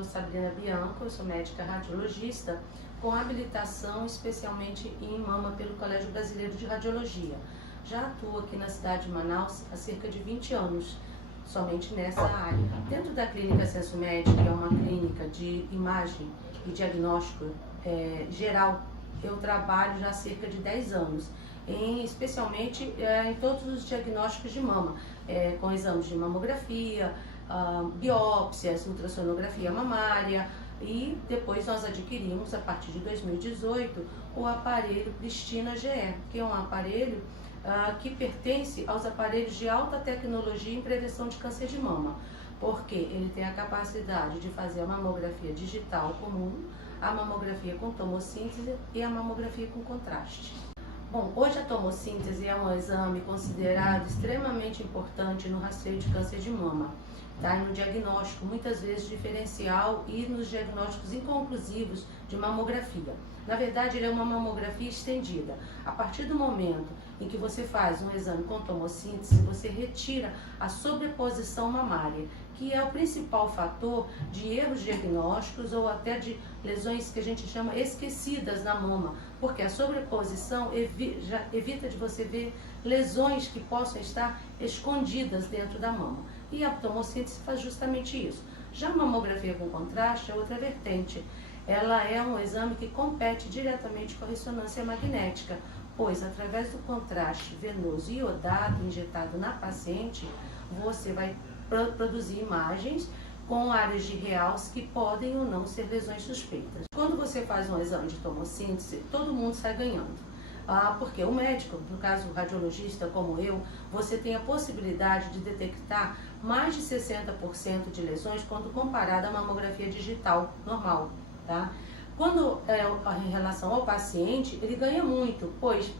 sou Sabrina Bianco, eu sou médica radiologista com habilitação especialmente em mama pelo Colégio Brasileiro de Radiologia. Já atuo aqui na cidade de Manaus há cerca de 20 anos, somente nessa área. Dentro da clínica Sensomed, que é uma clínica de imagem e diagnóstico geral, eu trabalho já há cerca de 10 anos, especialmente em todos os diagnósticos de mama, com exames de mamografia, biópsias, ultrassonografia mamária, e depois nós adquirimos, a partir de 2018, o aparelho Pristina GE, que é um aparelho que pertence aos aparelhos de alta tecnologia em prevenção de câncer de mama, porque ele tem a capacidade de fazer a mamografia digital comum, a mamografia com tomossíntese e a mamografia com contraste. Bom, hoje a tomossíntese é um exame considerado extremamente importante no rastreio de câncer de mama, tá? E no diagnóstico, muitas vezes diferencial, e nos diagnósticos inconclusivos de mamografia. Na verdade, ele é uma mamografia estendida. A partir do momento em que você faz um exame com tomossíntese, você retira a sobreposição mamária, que é o principal fator de erros diagnósticos ou até de lesões que a gente chama esquecidas na mama, porque a sobreposição evita de você ver lesões que possam estar escondidas dentro da mama. E a tomossíntese faz justamente isso. Já a mamografia com contraste é outra vertente. Ela é um exame que compete diretamente com a ressonância magnética, pois através do contraste venoso iodado injetado na paciente, você vai produzir imagens com áreas de realce que podem ou não ser lesões suspeitas. Quando você faz um exame de tomossíntese, todo mundo sai ganhando. Porque o médico, no caso o radiologista como eu, você tem a possibilidade de detectar mais de 60% de lesões quando comparada à mamografia digital normal, tá? Quando em relação ao paciente, ele ganha muito, pois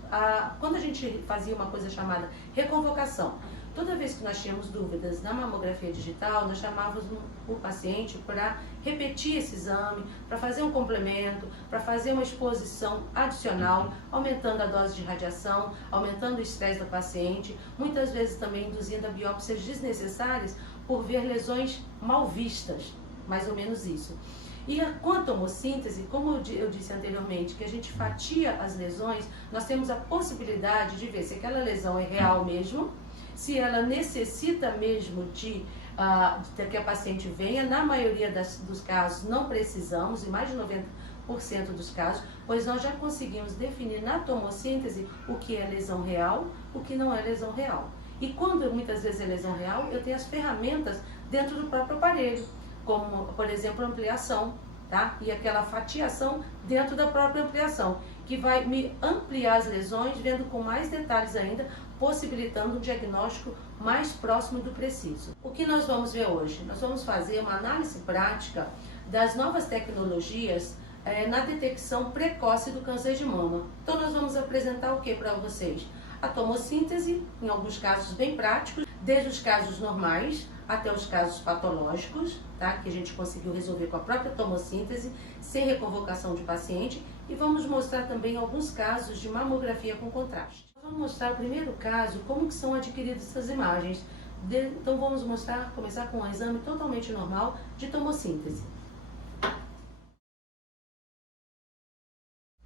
quando a gente fazia uma coisa chamada reconvocação, toda vez que nós tínhamos dúvidas na mamografia digital, nós chamávamos o paciente para repetir esse exame, para fazer um complemento, para fazer uma exposição adicional, aumentando a dose de radiação, aumentando o estresse do paciente, muitas vezes também induzindo a biópsias desnecessárias por ver lesões mal vistas, mais ou menos isso. E com a tomossíntese, como eu disse anteriormente, que a gente fatia as lesões, nós temos a possibilidade de ver se aquela lesão é real mesmo, se ela necessita mesmo de que a paciente venha. Na maioria dos casos não precisamos, em mais de 90% dos casos, pois nós já conseguimos definir na tomossíntese o que é lesão real, o que não é lesão real. E quando muitas vezes é lesão real, eu tenho as ferramentas dentro do próprio aparelho, como, por exemplo, ampliação, tá? E aquela fatiação dentro da própria ampliação, que vai me ampliar as lesões, vendo com mais detalhes ainda, possibilitando um diagnóstico mais próximo do preciso. O que nós vamos ver hoje? Nós vamos fazer uma análise prática das novas tecnologias na detecção precoce do câncer de mama. Então nós vamos apresentar o que para vocês? A tomossíntese, em alguns casos bem práticos, desde os casos normais até os casos patológicos, tá? Que a gente conseguiu resolver com a própria tomossíntese, sem reconvocação de paciente, e vamos mostrar também alguns casos de mamografia com contraste. Vamos mostrar o primeiro caso, como que são adquiridas essas imagens. Então vamos começar com um exame totalmente normal de tomossíntese.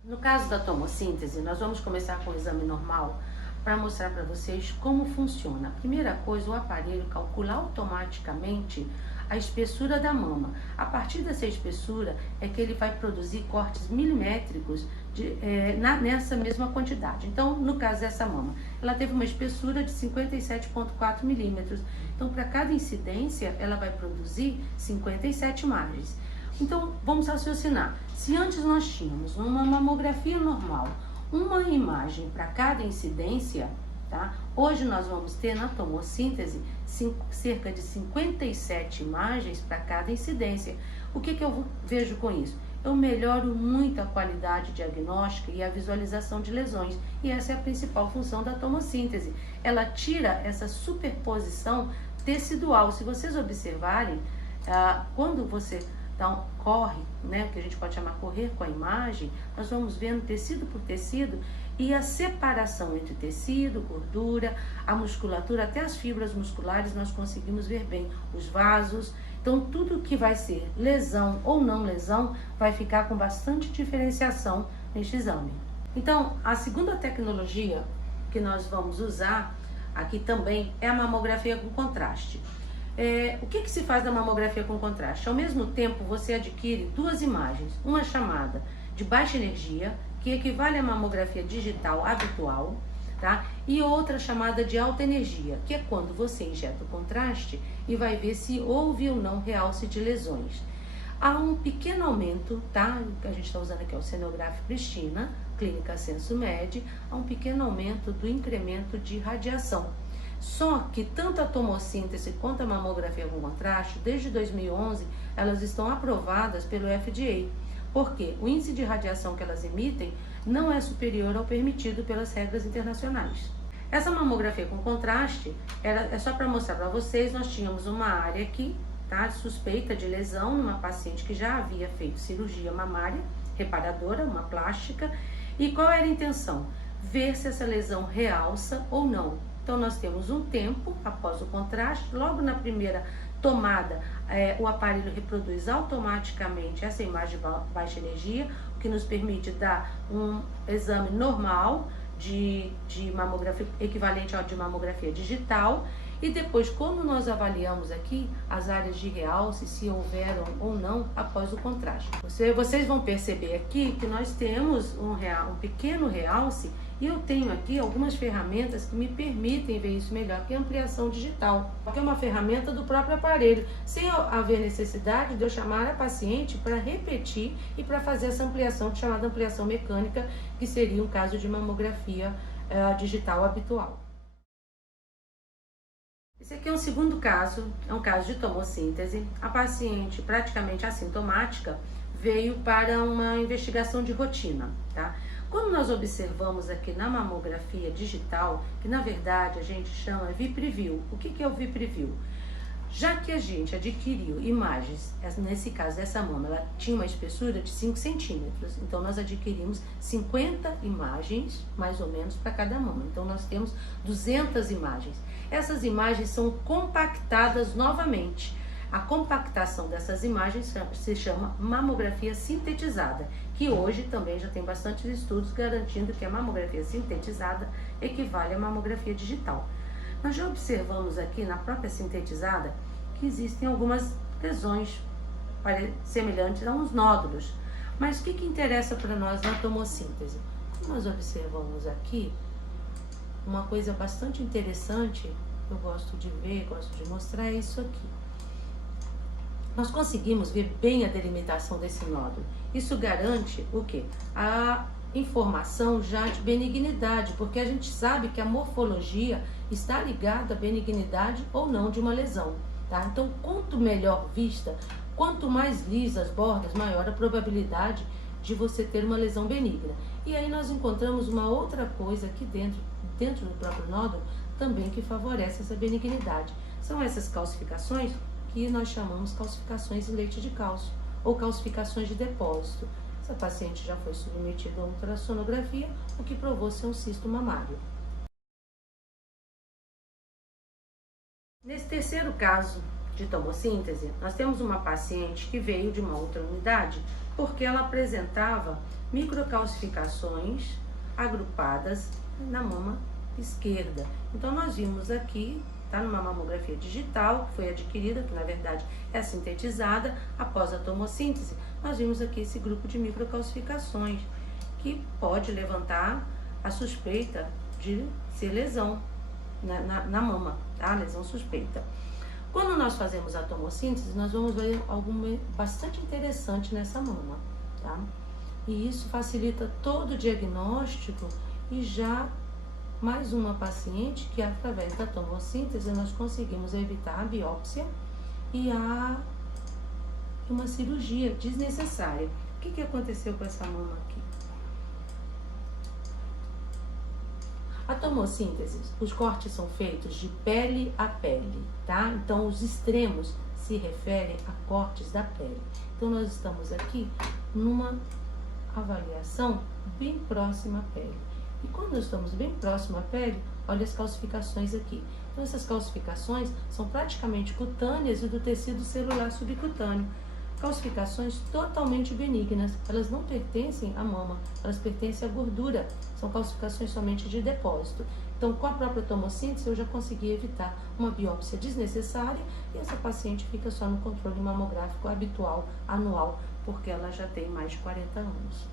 No caso da tomossíntese, nós vamos começar com o exame normal para mostrar para vocês como funciona. A primeira coisa, o aparelho calcula automaticamente a espessura da mama. A partir dessa espessura é que ele vai produzir cortes milimétricos nessa mesma quantidade. Então, no caso dessa mama, ela teve uma espessura de 57,4 milímetros. Então, para cada incidência, ela vai produzir 57 imagens. Então, vamos raciocinar. Se antes nós tínhamos uma mamografia normal, uma imagem para cada incidência, tá? Hoje nós vamos ter na tomossíntese cerca de 57 imagens para cada incidência. O que eu vejo com isso? Eu melhoro muito a qualidade diagnóstica e a visualização de lesões, e essa é a principal função da tomossíntese. Ela tira essa superposição tecidual. Se vocês observarem, quando você corre, né, que a gente pode chamar correr com a imagem, nós vamos vendo tecido por tecido e a separação entre tecido, gordura, a musculatura, até as fibras musculares nós conseguimos ver bem, os vasos Então, tudo que vai ser lesão ou não lesão vai ficar com bastante diferenciação neste exame. Então, a segunda tecnologia que nós vamos usar aqui também é a mamografia com contraste. O que se faz da mamografia com contraste? Ao mesmo tempo, você adquire duas imagens, uma chamada de baixa energia, que equivale à mamografia digital habitual, tá? E outra chamada de alta energia, que é quando você injeta o contraste e vai ver se houve ou não realce de lesões. Há um pequeno aumento, tá? O que a gente está usando aqui é o Senograf Pristina, Clínica Sensu-Med, há um pequeno aumento do incremento de radiação. Só que tanto a tomossíntese quanto a mamografia com contraste, desde 2011, elas estão aprovadas pelo FDA, porque o índice de radiação que elas emitem não é superior ao permitido pelas regras internacionais. Essa mamografia com contraste, é só para mostrar para vocês, nós tínhamos uma área aqui, tá, suspeita de lesão numa paciente que já havia feito cirurgia mamária reparadora, uma plástica, e qual era a intenção? Ver se essa lesão realça ou não. Então nós temos um tempo após o contraste, logo na primeira tomada, o aparelho reproduz automaticamente essa imagem de baixa energia, o que nos permite dar um exame normal de mamografia, equivalente ao de mamografia digital, e depois, quando nós avaliamos aqui as áreas de realce, se houveram ou não após o contraste. Vocês vão perceber aqui que nós temos um pequeno realce, e eu tenho aqui algumas ferramentas que me permitem ver isso melhor, que é a ampliação digital, que é uma ferramenta do próprio aparelho, sem haver necessidade de eu chamar a paciente para repetir e para fazer essa ampliação, chamada ampliação mecânica, que seria um caso de mamografia digital habitual. Esse aqui é um segundo caso, é um caso de tomossíntese. A paciente, praticamente assintomática, veio para uma investigação de rotina, tá? Quando nós observamos aqui na mamografia digital, que na verdade a gente chama VIPREVIEW. O que é o VIPREVIEW? Já que a gente adquiriu imagens, nesse caso essa mama, ela tinha uma espessura de 5 centímetros, então nós adquirimos 50 imagens, mais ou menos, para cada mama. Então nós temos 200 imagens. Essas imagens são compactadas novamente. A compactação dessas imagens se chama mamografia sintetizada, que hoje também já tem bastantes estudos garantindo que a mamografia sintetizada equivale à mamografia digital. Nós já observamos aqui na própria sintetizada que existem algumas lesões semelhantes a uns nódulos. Mas o que interessa para nós na tomossíntese? Nós observamos aqui uma coisa bastante interessante, eu gosto de ver, gosto de mostrar, é isso aqui. Nós conseguimos ver bem a delimitação desse nódulo. Isso garante o quê? A informação já de benignidade, porque a gente sabe que a morfologia está ligada à benignidade ou não de uma lesão, tá? Então, quanto melhor vista, quanto mais lisas as bordas, maior a probabilidade de você ter uma lesão benigna. E aí nós encontramos uma outra coisa aqui dentro do próprio nódulo, também que favorece essa benignidade. São essas calcificações que nós chamamos calcificações em leite de cálcio, ou calcificações de depósito. Essa paciente já foi submetida a ultrassonografia, o que provou ser um cisto mamário. Nesse terceiro caso de tomossíntese, nós temos uma paciente que veio de uma outra unidade porque ela apresentava microcalcificações agrupadas na mama esquerda. Então nós vimos aqui, tá, numa mamografia digital que foi adquirida, que na verdade é sintetizada após a tomossíntese, nós vimos aqui esse grupo de microcalcificações que pode levantar a suspeita de ser lesão na mama, tá? Lesão suspeita. Quando nós fazemos a tomossíntese, nós vamos ver algo bastante interessante nessa mama, tá? E isso facilita todo o diagnóstico e já mais uma paciente que através da tomossíntese nós conseguimos evitar a biópsia e uma cirurgia desnecessária. O que aconteceu com essa mama aqui? A tomossíntese, os cortes são feitos de pele a pele, tá? Então, os extremos se referem a cortes da pele. Então, nós estamos aqui numa avaliação bem próxima à pele. E quando nós estamos bem próximo à pele, olha as calcificações aqui. Então essas calcificações são praticamente cutâneas e do tecido celular subcutâneo. Calcificações totalmente benignas, elas não pertencem à mama, elas pertencem à gordura, são calcificações somente de depósito. Então, com a própria tomossíntese, eu já consegui evitar uma biópsia desnecessária e essa paciente fica só no controle mamográfico habitual, anual, porque ela já tem mais de 40 anos.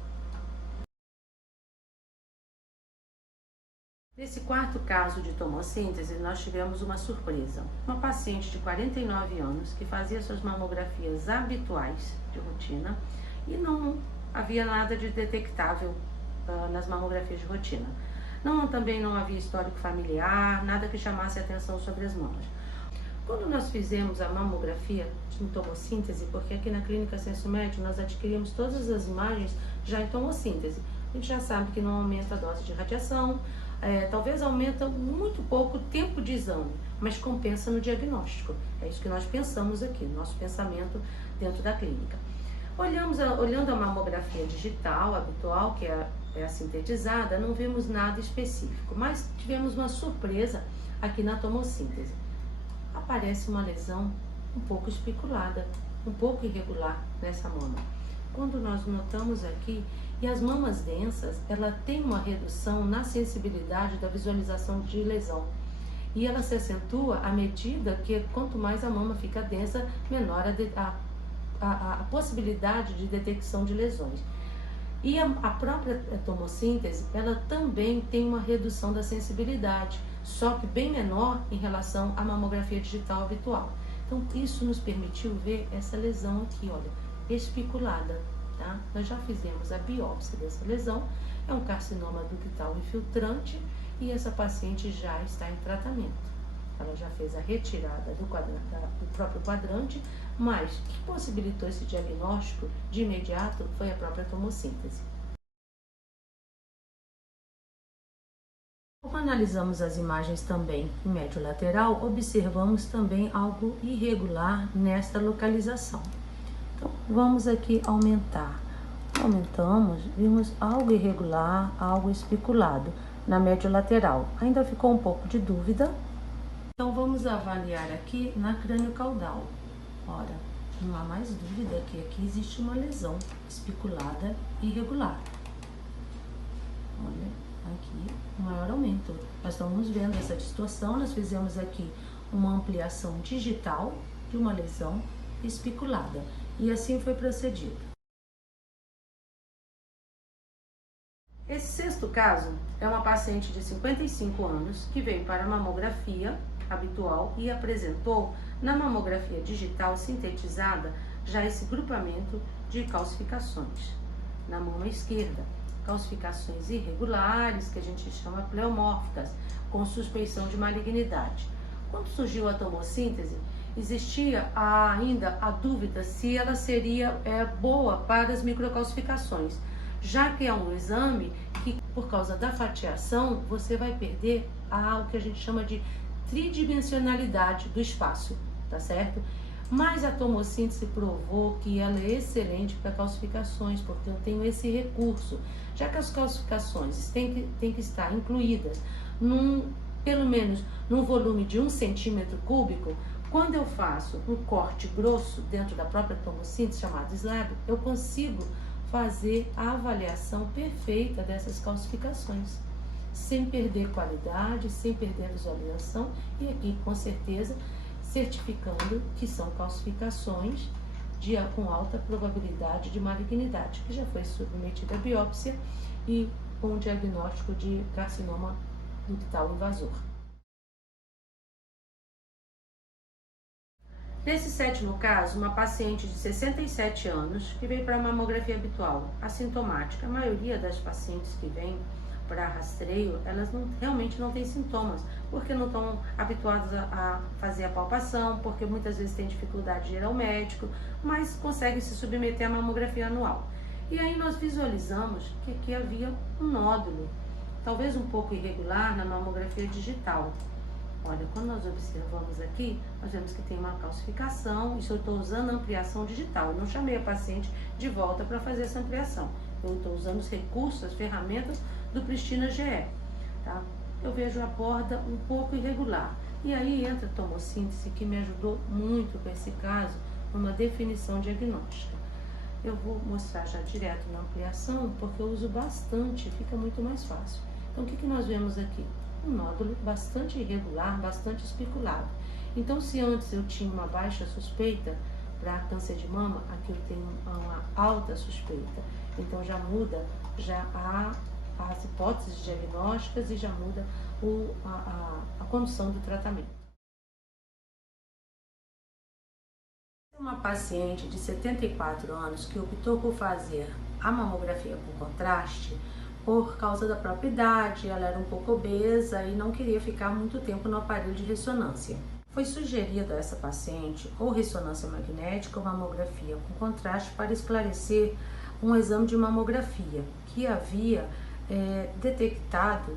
Nesse quarto caso de tomossíntese, nós tivemos uma surpresa. Uma paciente de 49 anos que fazia suas mamografias habituais de rotina e não havia nada de detectável nas mamografias de rotina. Também não havia histórico familiar, nada que chamasse atenção sobre as mamas. Quando nós fizemos a mamografia de tomossíntese, porque aqui na clínica Sensomed nós adquirimos todas as imagens já em tomossíntese, a gente já sabe que não aumenta a dose de radiação, talvez aumenta muito pouco o tempo de exame, mas compensa no diagnóstico. É isso que nós pensamos aqui, nosso pensamento dentro da clínica. Olhando a mamografia digital habitual, que é a sintetizada, não vimos nada específico, mas tivemos uma surpresa aqui na tomossíntese. Aparece uma lesão um pouco especulada, um pouco irregular nessa mama. Quando nós notamos aqui, e as mamas densas, ela tem uma redução na sensibilidade da visualização de lesão. E ela se acentua à medida que quanto mais a mama fica densa, menor a possibilidade de detecção de lesões. E a própria tomossíntese, ela também tem uma redução da sensibilidade, só que bem menor em relação à mamografia digital habitual. Então, isso nos permitiu ver essa lesão aqui, olha, especulada, tá? Nós já fizemos a biópsia dessa lesão, é um carcinoma ductal infiltrante e essa paciente já está em tratamento. Ela já fez a retirada do próprio quadrante, mas o que possibilitou esse diagnóstico de imediato foi a própria tomossíntese. Como analisamos as imagens também em médio lateral, observamos também algo irregular nesta localização. Então, vamos aqui aumentar. Aumentamos, vimos algo irregular, algo especulado na médio lateral. Ainda ficou um pouco de dúvida. Então, vamos avaliar aqui na crânio caudal. Ora, não há mais dúvida que aqui existe uma lesão especulada irregular. Olha, aqui um maior aumento. Nós estamos vendo essa distorção, nós fizemos aqui uma ampliação digital de uma lesão especulada. E assim foi procedido. Esse sexto caso é uma paciente de 55 anos que veio para a mamografia habitual e apresentou na mamografia digital sintetizada já esse grupamento de calcificações na mama esquerda, calcificações irregulares que a gente chama pleomórficas, com suspeição de malignidade. Quando surgiu a tomossíntese, existia ainda a dúvida se ela seria boa para as microcalcificações, já que é um exame que, por causa da fatiação, você vai perder o que a gente chama de tridimensionalidade do espaço, tá certo? Mas a tomossíntese provou que ela é excelente para calcificações, porque eu tenho esse recurso. Já que as calcificações têm que estar incluídas pelo menos num volume de 1 centímetro cúbico, quando eu faço um corte grosso dentro da própria tomossíntese, chamado slab, eu consigo fazer a avaliação perfeita dessas calcificações, sem perder qualidade, sem perder visualização e aqui, com certeza, certificando que são calcificações com alta probabilidade de malignidade, que já foi submetida à biópsia e com diagnóstico de carcinoma ductal invasor. Nesse sétimo caso, uma paciente de 67 anos que veio para a mamografia habitual, assintomática. A maioria das pacientes que vêm para rastreio, elas realmente não têm sintomas, porque não estão habituadas a fazer a palpação, porque muitas vezes têm dificuldade de ir ao médico, mas conseguem se submeter à mamografia anual. E aí nós visualizamos que aqui havia um nódulo, talvez um pouco irregular na mamografia digital. Olha, quando nós observamos aqui, nós vemos que tem uma calcificação, isso eu estou usando ampliação digital. Eu não chamei a paciente de volta para fazer essa ampliação. Eu estou usando os recursos, as ferramentas do Pristina GE, tá? Eu vejo a borda um pouco irregular. E aí entra a tomossíntese, que me ajudou muito com esse caso, numa definição diagnóstica. Eu vou mostrar já direto na ampliação, porque eu uso bastante, fica muito mais fácil. Então, o que nós vemos aqui? Um nódulo bastante irregular, bastante especulado. Então, se antes eu tinha uma baixa suspeita para câncer de mama, aqui eu tenho uma alta suspeita. Então, já muda as hipóteses diagnósticas e já muda a condução do tratamento. Uma paciente de 74 anos que optou por fazer a mamografia com contraste por causa da própria idade, ela era um pouco obesa e não queria ficar muito tempo no aparelho de ressonância. Foi sugerido a essa paciente ou ressonância magnética ou mamografia com contraste para esclarecer um exame de mamografia que havia detectado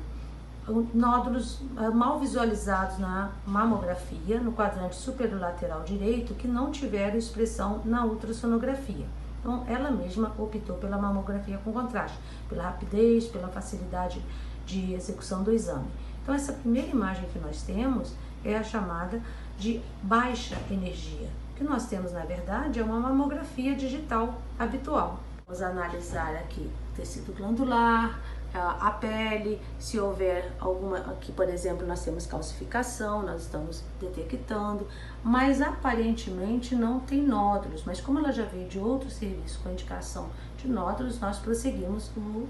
nódulos mal visualizados na mamografia, no quadrante superolateral direito, que não tiveram expressão na ultrassonografia. Então, ela mesma optou pela mamografia com contraste, pela rapidez, pela facilidade de execução do exame. Então, essa primeira imagem que nós temos é a chamada de baixa energia. O que nós temos, na verdade, é uma mamografia digital habitual. Vamos analisar aqui o tecido glandular, a pele, se houver alguma, aqui por exemplo nós temos calcificação, nós estamos detectando, mas aparentemente não tem nódulos, mas como ela já veio de outro serviço com indicação de nódulos, nós prosseguimos o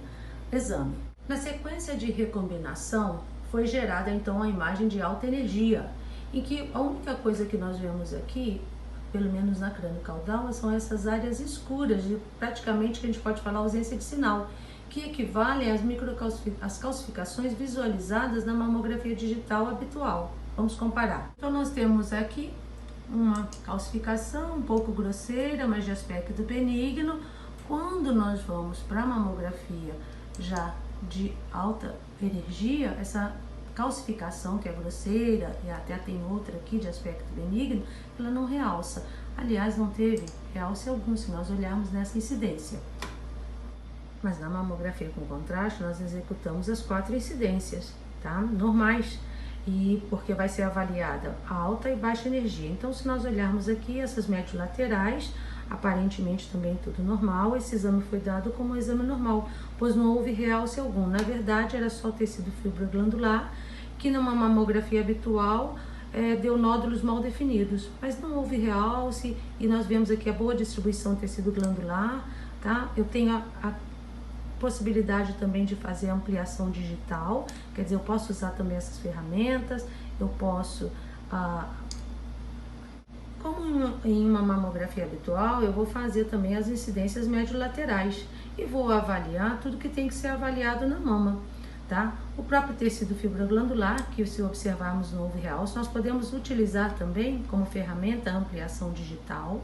exame. Na sequência de recombinação, foi gerada então a imagem de alta energia, em que a única coisa que nós vemos aqui, pelo menos na crânio-caudal, são essas áreas escuras, de praticamente que a gente pode falar ausência de sinal, que equivalem às calcificações visualizadas na mamografia digital habitual. Vamos comparar. Então, nós temos aqui uma calcificação um pouco grosseira, mas de aspecto benigno. Quando nós vamos para a mamografia já de alta energia, essa calcificação que é grosseira, e até tem outra aqui de aspecto benigno, ela não realça. Aliás, não teve realce algum se nós olharmos nessa incidência. Mas na mamografia com contraste nós executamos as 4 incidências, tá? Normais, e porque vai ser avaliada alta e baixa energia. Então, se nós olharmos aqui essas médias laterais, aparentemente também tudo normal. Esse exame foi dado como um exame normal, pois não houve realce algum. Na verdade, era só o tecido fibroglandular, que numa mamografia habitual deu nódulos mal definidos, mas não houve realce, e nós vemos aqui a boa distribuição do tecido glandular, tá? Eu tenho a possibilidade também de fazer ampliação digital, quer dizer, eu posso usar também essas ferramentas, eu posso, como em uma mamografia habitual, eu vou fazer também as incidências médio-laterais e vou avaliar tudo que tem que ser avaliado na mama, tá? O próprio tecido fibroglandular, que se observarmos no houve realce, nós podemos utilizar também como ferramenta a ampliação digital,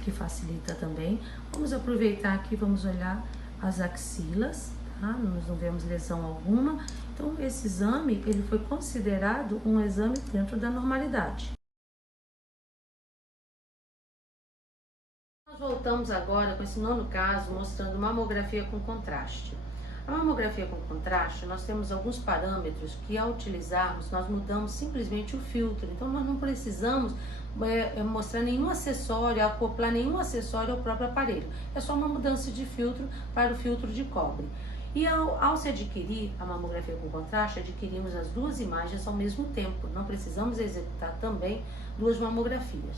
que facilita também. Vamos aproveitar aqui, vamos olhar as axilas, tá? Nós não vemos lesão alguma. Então, esse exame, ele foi considerado um exame dentro da normalidade. Nós voltamos agora com esse 9º caso, mostrando mamografia com contraste. A mamografia com contraste, nós temos alguns parâmetros que, ao utilizarmos, nós mudamos simplesmente o filtro. Então, nós não precisamos mostrar nenhum acessório, acoplar nenhum acessório ao próprio aparelho. É só uma mudança de filtro para o filtro de cobre. E ao se adquirir a mamografia com contraste, adquirimos as 2 imagens ao mesmo tempo. Não precisamos executar também 2 mamografias.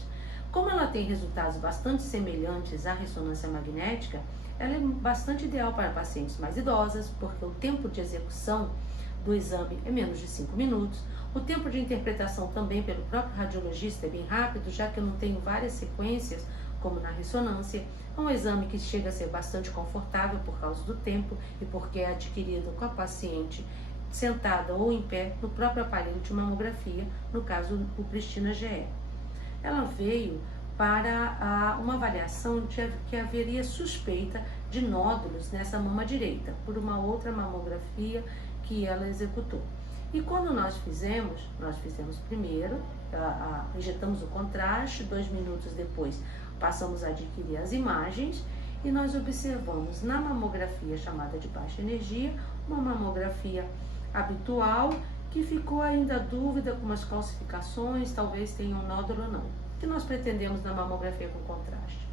Como ela tem resultados bastante semelhantes à ressonância magnética, ela é bastante ideal para pacientes mais idosas, porque o tempo de execução do exame é menos de 5 minutos. O tempo de interpretação também pelo próprio radiologista é bem rápido, já que eu não tenho várias sequências, como na ressonância. É um exame que chega a ser bastante confortável por causa do tempo e porque é adquirido com a paciente sentada ou em pé no próprio aparelho de mamografia, no caso o Pristina GE. Ela veio para uma avaliação de que haveria suspeita de nódulos nessa mama direita, por uma outra mamografia que ela executou. E quando nós fizemos primeiro, injetamos o contraste, 2 minutos depois passamos a adquirir as imagens e nós observamos na mamografia chamada de baixa energia uma mamografia habitual, que ficou ainda dúvida com umas calcificações, talvez tenha um nódulo ou não. O que nós pretendemos na mamografia com contraste?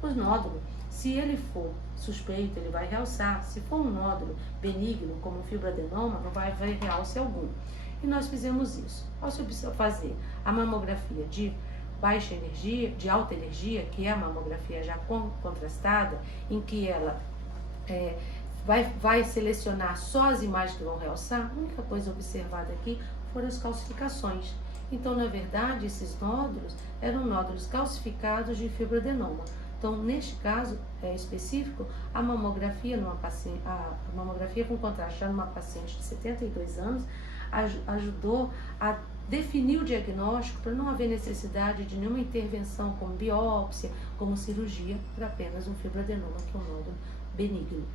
Os nódulos, se ele for suspeito, ele vai realçar. Se for um nódulo benigno, como um fibroadenoma, não vai haver realce algum. E nós fizemos isso. Ao se fazer a mamografia de baixa energia, de alta energia, que é a mamografia já contrastada, em que ela vai selecionar só as imagens que vão realçar, a única coisa observada aqui foram as calcificações. Então, na verdade, esses nódulos eram nódulos calcificados de fibroadenoma. Então, neste caso específico, a mamografia com contraste já numa paciente de 72 anos ajudou a definir o diagnóstico para não haver necessidade de nenhuma intervenção como biópsia, como cirurgia, para apenas um fibroadenoma, que é um nódulo benigno.